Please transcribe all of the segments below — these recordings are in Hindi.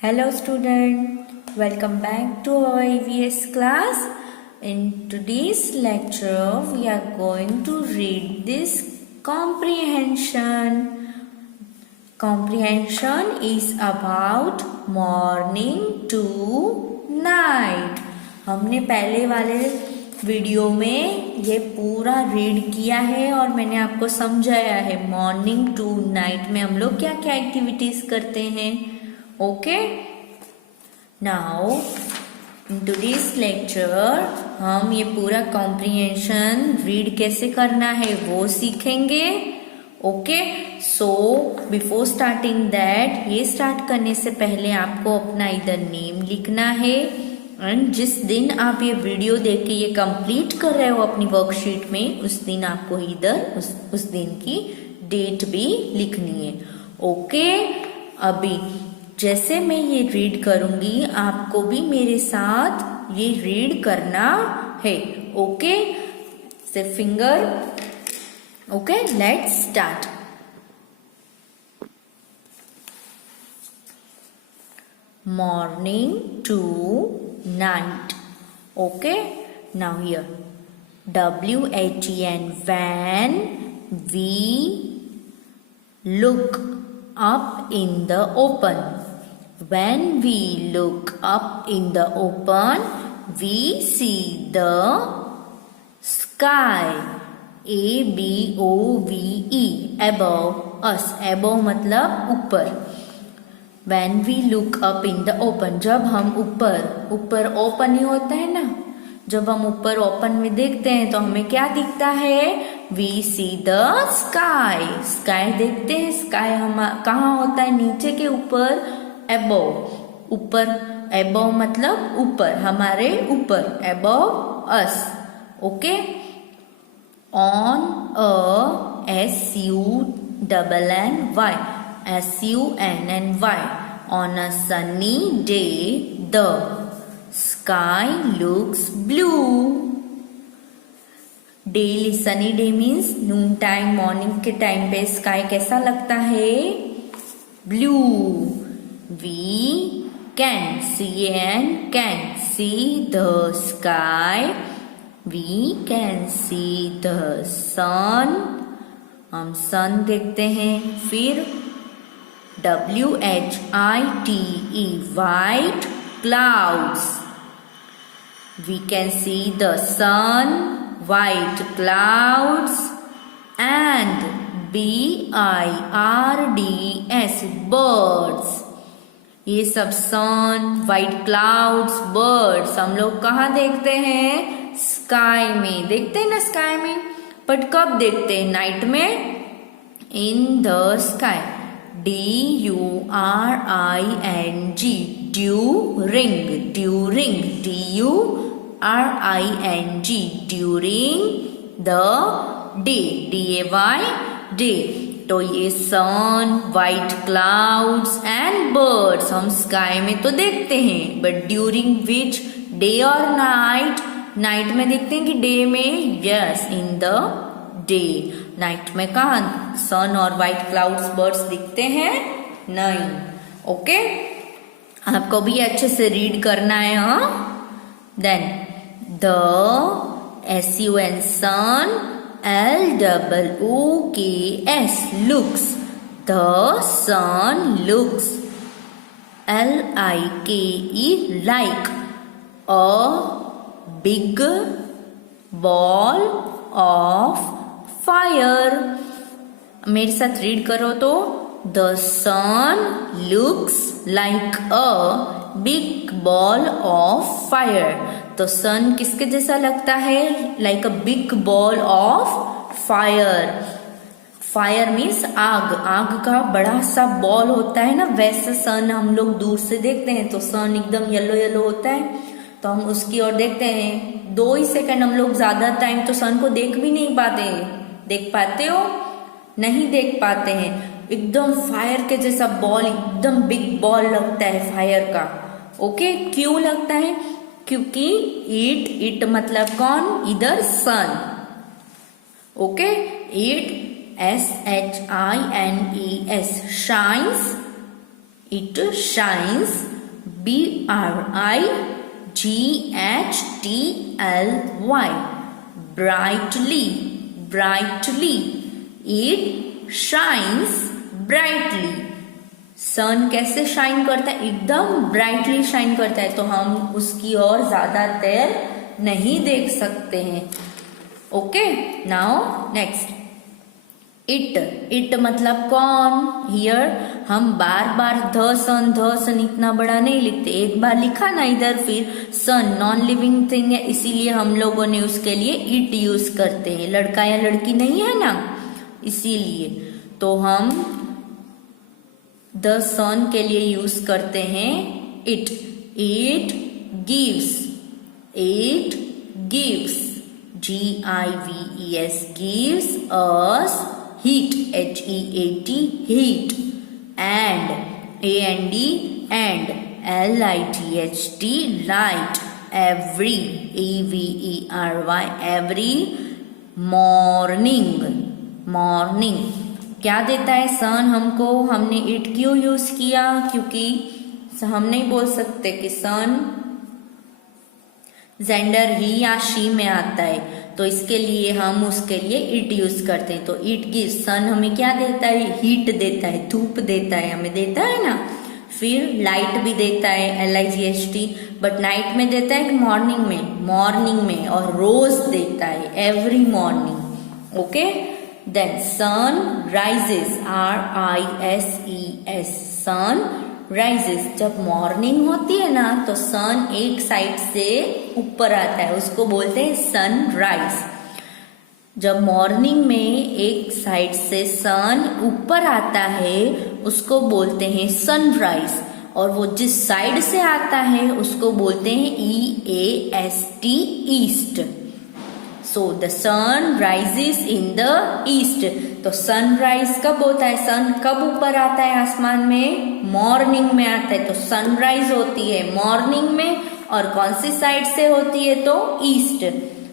Hello student, welcome back to our EVS class. In today's lecture, we are going to read this comprehension. Comprehension is about morning to night. हमने पहले वाले वीडियो में ये पूरा रीड किया है और मैंने आपको समझाया है मॉर्निंग टू नाइट में हम लोग क्या क्या एक्टिविटीज करते हैं. Okay, now in today's lecture हम ये पूरा comprehension रीड कैसे करना है वो सीखेंगे. Okay, so before starting that ये स्टार्ट करने से पहले आपको अपना इधर नेम लिखना है एंड जिस दिन आप ये वीडियो देख के ये कंप्लीट कर रहे हो अपनी वर्कशीट में उस दिन आपको इधर उस दिन की डेट भी लिखनी है. ओके, अभी जैसे मैं ये रीड करूंगी आपको भी मेरे साथ ये रीड करना है. ओके, से finger. Okay, let's start. Morning to night. Okay, now here WHEN when we look up in the open. When we look up in the open, we see the sky. ABOVE, above us. Above मतलब ऊपर. When we look up in the open, जब हम ऊपर ओपन ही होता है ना, जब हम ऊपर ओपन में देखते हैं तो हमें क्या दिखता है? We see the sky. Sky देखते हैं. स्काई हम कहाँ होता है? नीचे के ऊपर. above ऊपर. above मतलब ऊपर, हमारे ऊपर. above us. Okay, on a SUNNY. SUNNY. On a sunny day the sky looks blue. Daily sunny day means Noon time, morning के टाइम पे स्काई कैसा लगता है? Blue. We can see the sky. We can see the sun. हम सन देखते हैं. फिर WHITE white clouds. We can see the sun, white clouds and BIRDS birds. ये सब सन, व्हाइट क्लाउड्स, बर्ड्स हम लोग कहाँ देखते हैं? स्काई में. देखते हैं ना स्काई में, बट कब देखते हैं? नाइट में. इन the sky. DURING. During. DURING. During the day. DAY day. तो ये सन, व्हाइट क्लाउड्स एंड बर्ड्स हम स्काई में तो देखते हैं, बट ड्यूरिंग विच डे और नाइट? नाइट में देखते हैं कि डे में? Yes, in the day. Night में कहाँ सन और व्हाइट क्लाउड्स, बर्ड्स दिखते हैं? नहीं. ओके, आपको भी अच्छे से रीड करना है. हाँ, then the SUN sun, LOOKS looks. The sun looks. LIKE like. A big ball of fire. मेरे साथ रीड करो तो. The sun looks like a big ball of fire. तो सन किसके जैसा लगता है? Like a big ball of fire. Fire means आग. आग का बड़ा सा बॉल होता है ना, वैसे सन हम लोग दूर से देखते हैं तो सन एकदम येलो येलो होता है, तो हम उसकी ओर देखते हैं. 2 ही सेकंड, हम लोग ज्यादा टाइम तो सन को देख भी नहीं पाते हैं. देख पाते हो? नहीं देख पाते हैं. एकदम फायर के जैसा बॉल, एकदम बिग बॉल लगता है फायर का. ओके, क्यों लगता है? क्योंकि इट मतलब कौन? इधर sun. Okay, it SHINES shines. It shines BRIGHTLY, brightly, brightly. It shines brightly. सन कैसे शाइन करता है? एकदम ब्राइटली शाइन करता है, तो हम उसकी ओर ज्यादा देर नहीं देख सकते हैं. Okay, now next. इट मतलब कौन? हियर हम बार बार द सन इतना बड़ा नहीं लिखते. एक बार लिखा ना इधर, फिर सन नॉन लिविंग थिंग है, इसीलिए हम लोगों ने उसके लिए इट यूज करते हैं. लड़का या लड़की नहीं है ना, इसीलिए. तो हम द सन के लिए यूज करते हैं it. It gives, GIVES, gives us heat, HEAT, heat. And LIGHT, light. Every, EVERY, every morning. क्या देता है सन हमको? हमने इट क्यों यूज किया? क्योंकि हम नहीं बोल सकते कि सन जेंडर ही या शी में आता है, तो इसके लिए हम उसके लिए इट यूज करते हैं. तो इट गिव्स, सन हमें क्या देता है? हीट देता है, धूप देता है, हमें देता है ना. फिर लाइट भी देता है, LIGHT, बट नाइट में देता है कि मॉर्निंग में, और रोज देता है, every morning. Okay, then sun rises, RISES, sun rises. जब मॉर्निंग होती है ना, तो सन एक साइड से ऊपर आता है, उसको बोलते हैं सनराइज. जब मॉर्निंग में एक साइड से सन ऊपर आता है, उसको बोलते हैं सनराइज. और वो जिस साइड से आता है उसको बोलते हैं EAST, east. So the sun rises in the east. तो सनराइज कब होता है? सन कब ऊपर आता है आसमान में? मॉर्निंग में आता है. तो सनराइज होती है मॉर्निंग में, और कौन सी साइड से होती है? तो east.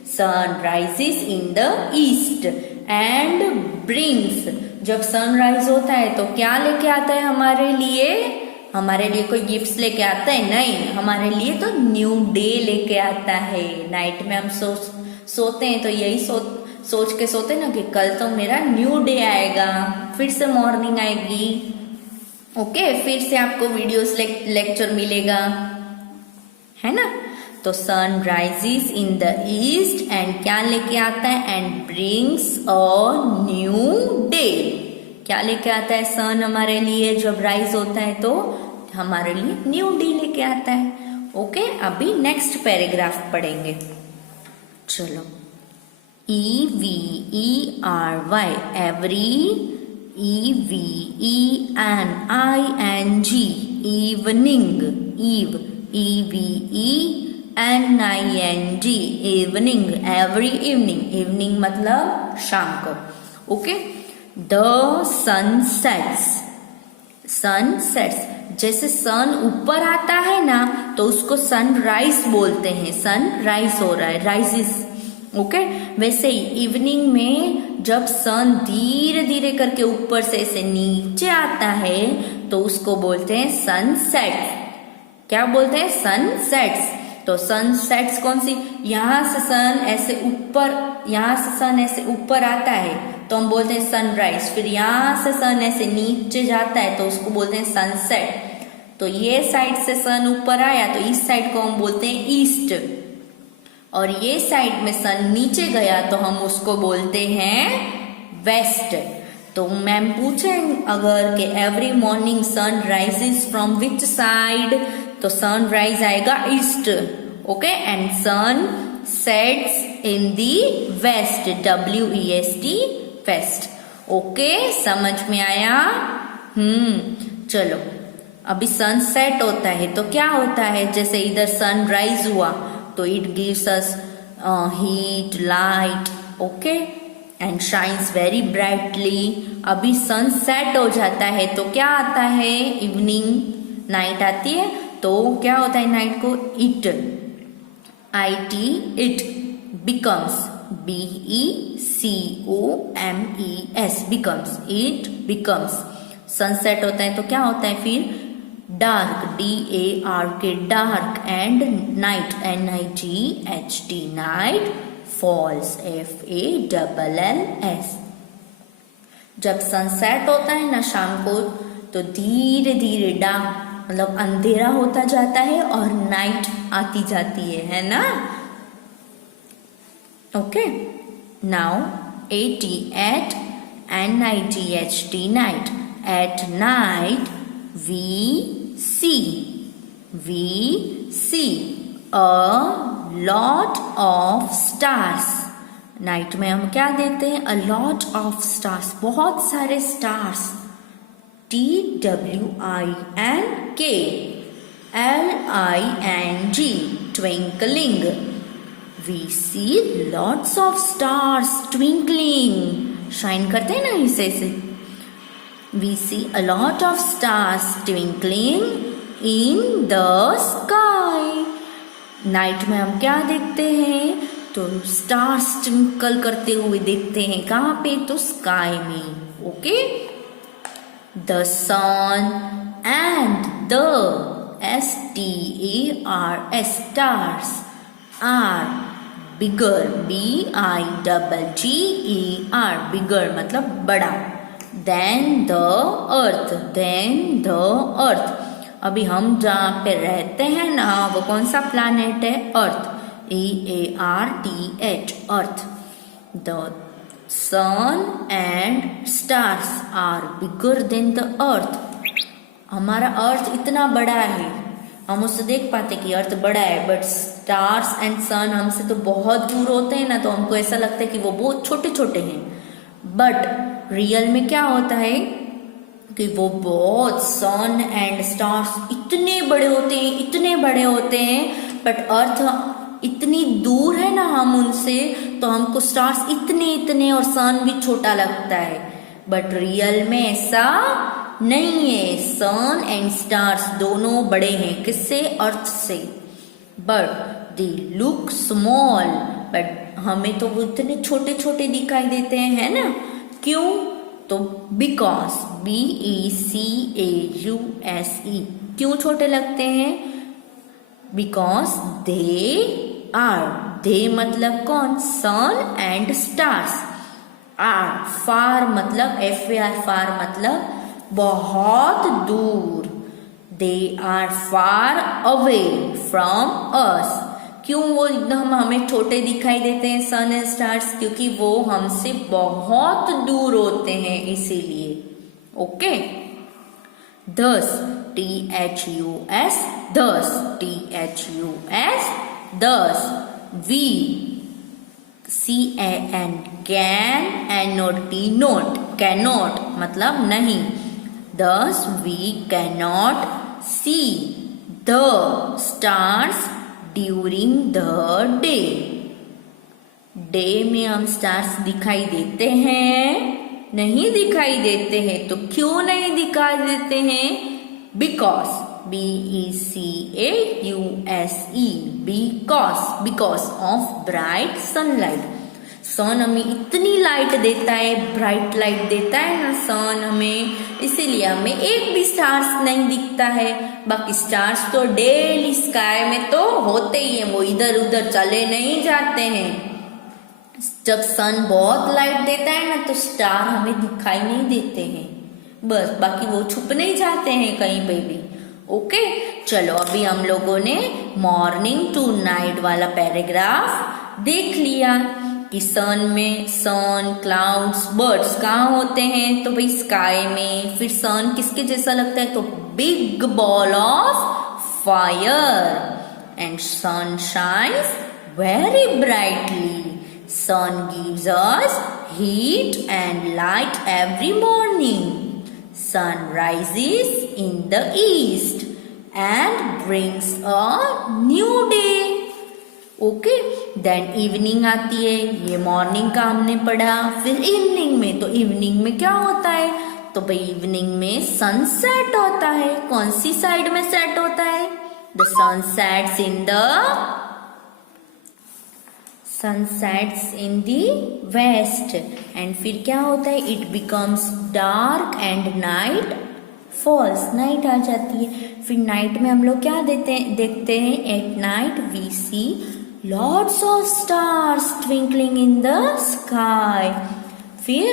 Sun rises in the east and brings. जब सनराइज होता है तो क्या लेके आता है हमारे लिए? हमारे लिए कोई गिफ्ट्स लेके आता है? नहीं, हमारे लिए तो न्यू डे लेके आता है. नाइट में हम सोते हैं तो यही सोच के सोते हैं ना कि कल तो मेरा न्यू डे आएगा, फिर से मॉर्निंग आएगी. ओके, फिर से आपको वीडियोस लेक्चर मिलेगा, है ना. तो sun rises in the east and क्या लेके आता है? And brings a new day. क्या लेके आता है सन हमारे लिए? जब राइज होता है तो हमारे लिए न्यू डे लेके आता है. ओके, अभी नेक्स्ट पैराग्राफ पढ़ेंगे. चलो. EVERY, every, EVENING, evening, eve, EVENING, evening, every evening. evening मतलब शाम को. ओके. The sun sets, जैसे सन ऊपर आता है ना, तो उसको सनराइज बोलते हैं. सनराइज हो रहा है, राइजेस. ओके, वैसे ही इवनिंग में जब सन धीरे धीरे करके ऊपर से ऐसे नीचे आता है, तो उसको बोलते हैं सनसेट्स. क्या बोलते हैं? सनसेट्स. तो सनसेट्स कौन सी? यहाँ से सन ऐसे ऊपर आता है तो हम बोलते हैं सनराइज. फिर यहाँ से सन ऐसे नीचे जाता है तो उसको बोलते हैं सनसेट. तो ये साइड से सन ऊपर आया तो इस साइड को हम बोलते हैं ईस्ट, और ये साइड में सन नीचे गया तो हम उसको बोलते हैं वेस्ट. तो मैम पूछे अगर कि every morning sun rises from which side, तो सन राइज आएगा east. Okay, and sun sets in the west, WEST, west. Okay, समझ में आया? चलो. अभी सनसेट होता है तो क्या होता है? जैसे इधर सनराइज हुआ तो it gives us heat, light. Okay, and shines very brightly. अभी सनसेट हो जाता है तो क्या आता है? इवनिंग, नाइट आती है. तो क्या होता है नाइट को? It, it becomes, BECOMES, becomes, it becomes. Sunset होता है तो क्या होता है फिर? Dark, DARK, dark, and night, NIGHT, night, falls, FALLS। जब सनसेट होता है ना शाम को, तो धीरे धीरे डार्क मतलब अंधेरा होता जाता है और नाइट आती जाती है ना। Okay, now AT, at, NIGHT, night, at night we see a lot of stars। Night में हम क्या देते हैं? a lot of stars, बहुत सारे stars, TWINK, LING, twinkling। We see lots of stars twinkling, shine करते हैं ना इसे से। We see a lot of stars twinkling in the sky। Night में हम क्या देखते हैं? तो स्टार्स ट्विंकल करते हुए देखते हैं। कहाँ पे? तो स्काई में। Okay, the sun and the STARS, stars are bigger, BIGGER, bigger मतलब बड़ा, than the earth। अभी हम जहाँ पे रहते हैं ना, वो कौन सा प्लैनेट है? Earth, EARTH, earth. The sun and stars are bigger than the earth. हमारा अर्थ इतना बड़ा है, हम उससे देख पाते कि अर्थ बड़ा है, बट स्टार्स एंड सन हमसे तो बहुत दूर होते हैं ना, तो हमको ऐसा लगता है कि वो बहुत छोटे छोटे हैं। बट रियल में क्या होता है कि वो बहुत, सन एंड स्टार्स इतने बड़े होते हैं, इतने बड़े होते हैं, बट अर्थ इतनी दूर है ना हम उनसे, तो हमको स्टार्स इतने इतने और सन भी छोटा लगता है। बट रियल में ऐसा नहीं है, सन एंड स्टार्स दोनों बड़े हैं। किससे? अर्थ से। But they look small, but हमें तो वो इतने छोटे छोटे दिखाई देते हैं, है ना? क्यों? तो बिकॉज, BECAUSE, क्यों छोटे लगते हैं? बिकॉज दे मतलब कौन? Sun and stars. Are, far मतलब FAR, फार मतलब बहुत दूर। They are far away from us. क्यों वो एकदम हमें छोटे दिखाई देते हैं सन एंड स्टार्स? क्योंकि वो हमसे बहुत दूर होते हैं, इसीलिए। Okay, thus, THUS, thus, THUS, thus, we, CAN, can, NOT, not, cannot मतलब नहीं। thus we cannot see the stars during the day। Day में हम स्टार्स दिखाई देते हैं? नहीं दिखाई देते हैं। तो क्यों नहीं दिखाई देते हैं? Because, BECAUSE, because of bright sunlight. Sun हमें इतनी लाइट देता है, ब्राइट लाइट देता है ना सन हमें, इसीलिए हमें एक भी स्टार्स नहीं दिखता है। बाकी स्टार्स तो डेली स्काई में तो होते ही हैं, वो इधर उधर चले नहीं जाते हैं। जब सन बहुत लाइट देता है ना, तो स्टार हमें दिखाई नहीं देते हैं, बस। बाकी वो छुप नहीं जाते हैं कहीं पे भी। ओके, चलो अभी हम लोगों ने मॉर्निंग टू नाइट वाला पैराग्राफ देख लिया कि सन में सन, क्लाउड्स, बर्ड्स कहाँ होते हैं? तो भाई स्काई में। फिर सन किसके जैसा लगता है? तो big ball of fire. And sun shines very brightly. Sun gives us heat and light every morning. Sun rises in the east and brings a new day. Okay, then evening आती है। ये morning का हमने पढ़ा। फिर evening में, तो evening में क्या होता है? तो भाई evening में sunset होता है। कौन सी साइड में सेट होता है? The sun sets in the west। And फिर क्या होता है? It becomes dark and night falls, night आ जाती है। फिर नाइट में हम लोग क्या देखते हैं, at night we see lots of stars twinkling in the sky. फिर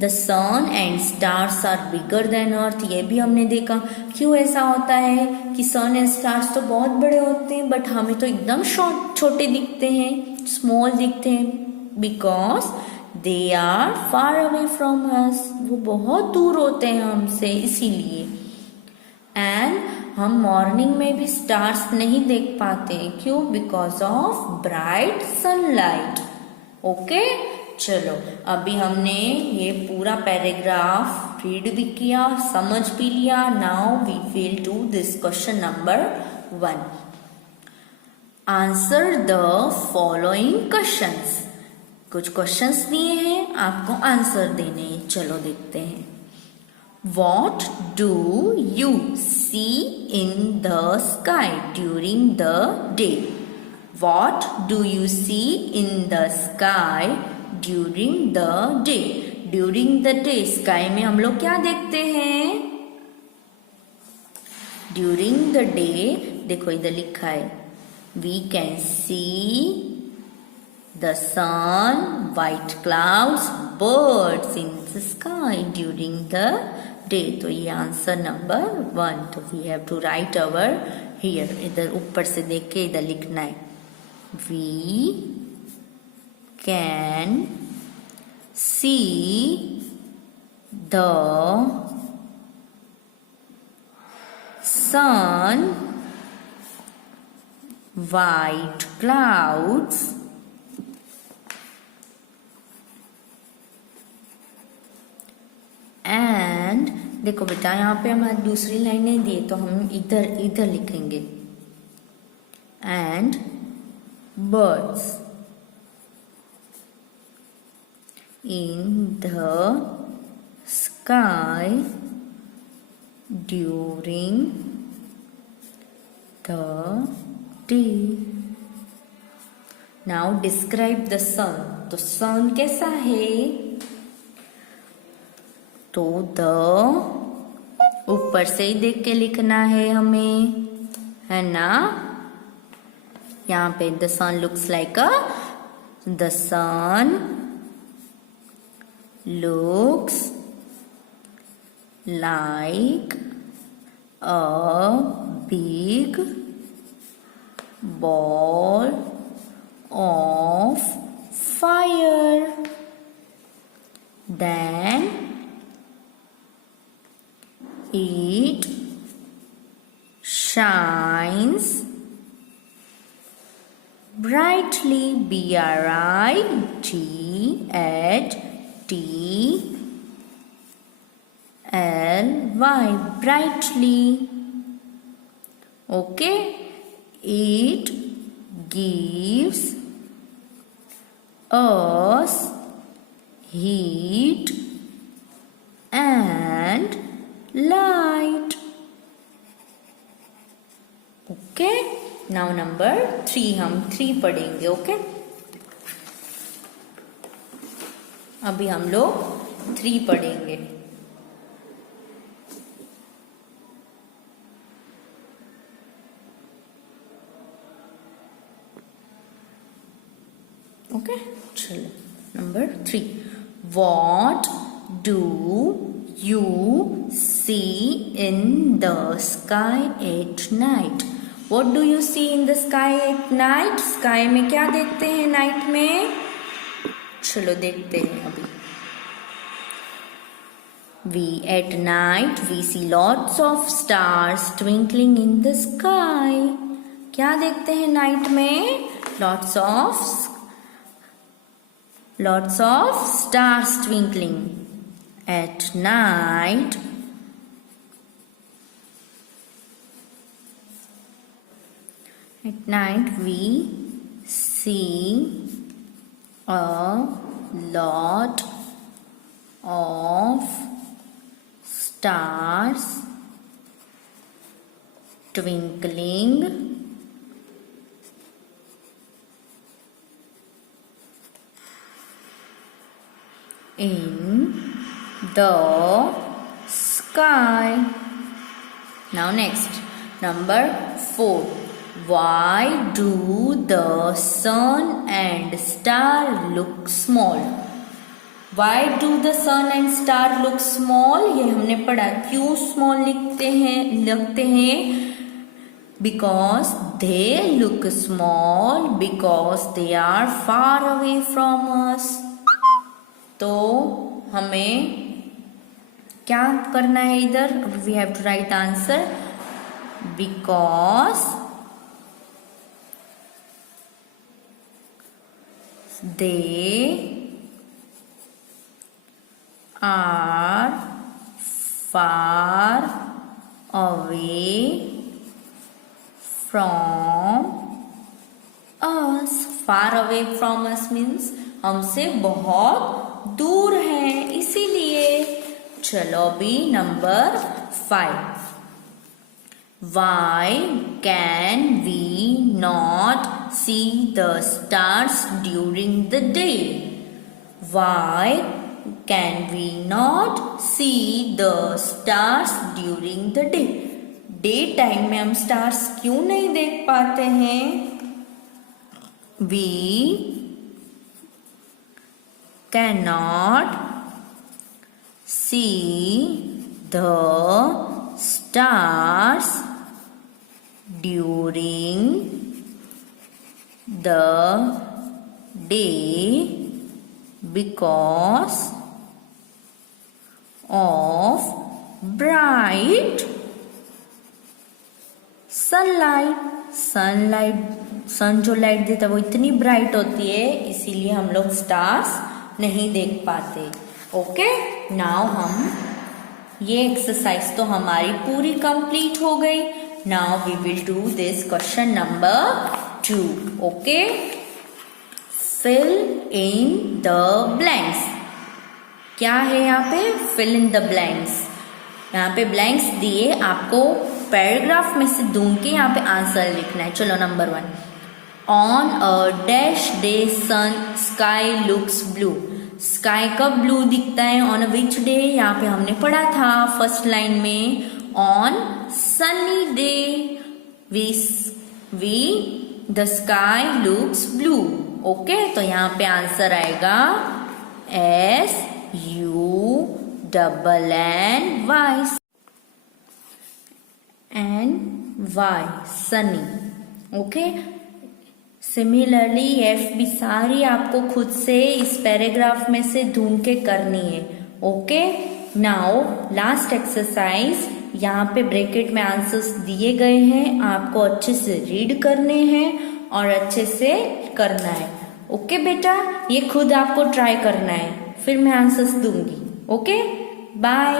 the sun and stars are bigger than earth, ये भी हमने देखा। क्यों ऐसा होता है कि सन एंड स्टार्स तो बहुत बड़े होते हैं बट हमें तो एकदम छोटे दिखते हैं, स्मॉल दिखते हैं, because they are far away from us, वो बहुत दूर होते हैं हमसे, इसीलिए। एंड हम मॉर्निंग में भी स्टार्स नहीं देख पाते, क्यों, because of bright sunlight. Okay, चलो अभी हमने ये पूरा पैराग्राफ रीड भी किया, समझ भी लिया। Now we will do this question number 1। Answer the following questions. कुछ क्वेश्चंस दिए हैं, आपको आंसर देने हैं। चलो देखते हैं। What do you see in the sky during the day? What do you see in the sky during the day? During the day sky में हम लोग क्या देखते हैं? During the day, देखो इधर लिखा है, we can see the sun, white clouds, birds in the sky during the day। तो ये आंसर नंबर 1। तो we have to write our here, इधर ऊपर से देख के इधर लिखना है। We can see the sun, white clouds, and देखो बेटा यहाँ पे हमारी दूसरी लाइन नहीं दी तो हम इधर लिखेंगे, and birds in the sky during the day. Now describe the sun. तो सन कैसा है, तो द ऊपर से ही देख के लिखना है हमें, है ना। यहाँ पे the sun looks like a, the sun looks like a big ball of fire. Then it shines brightly, B-R-I-G-H-T-L-Y, brightly. Okay, it gives us heat and light. Okay, now number 3, हम 3 पढ़ेंगे। ओके, अभी हम लोग 3 पढ़ेंगे। ओके, चलो number 3। What do you see in the sky at night? What do you see in the sky at night? Sky में क्या देखते हैं नाइट में? चलो देखते हैं अभी। At night we see lots of stars twinkling in the sky. क्या देखते हैं नाइट में? Lots of stars twinkling. At night we see a lot of stars twinkling in the sky. Now next, number 4. Why do the sun and star look small? Why do the sun and star look small? ये हमने पढ़ा. क्यों small लगते हैं? Because they look small because they are far away from us. तो हमें क्या करना है इधर? We have to write answer. Because they are far away from us. Far away from us means हमसे बहुत दूर है, इसीलिए. चलो अभी number 5. Why can we not see the stars during the day? Why can we not see the stars during the day? Day time में हम स्टार्स क्यों नहीं देख पाते हैं? We cannot see the stars during the day because of bright सन जो लाइट देता है वो इतनी ब्राइट होती है, इसीलिए हम लोग स्टार्स नहीं देख पाते. ओके, नाउ हम ये एक्सरसाइज तो हमारी पूरी कंप्लीट हो गई. Now we will do this question number 2. Okay, fill in the blanks. क्या है यहाँ पे? Fill in the blanks. यहाँ पे ब्लैंक्स दिए, आपको पैराग्राफ में से ढूंढ के यहाँ पे आंसर लिखना है. चलो number 1. On a dash day sun sky looks blue. Sky कब ब्लू दिखता है? On a which day? यहाँ पे हमने पढ़ा था फर्स्ट लाइन में, on sunny day we the sky looks blue. Okay, तो यहाँ पे आंसर आएगा SUNNY sunny. Okay, similarly F भी सारी आपको खुद से इस पैराग्राफ में से ढूंढ के करनी है. Okay, now last exercise. यहाँ पे ब्रैकेट में आंसर्स दिए गए हैं, आपको अच्छे से रीड करने हैं और अच्छे से करना है. ओके बेटा, ये खुद आपको ट्राई करना है, फिर मैं आंसर्स दूंगी. Okay, bye.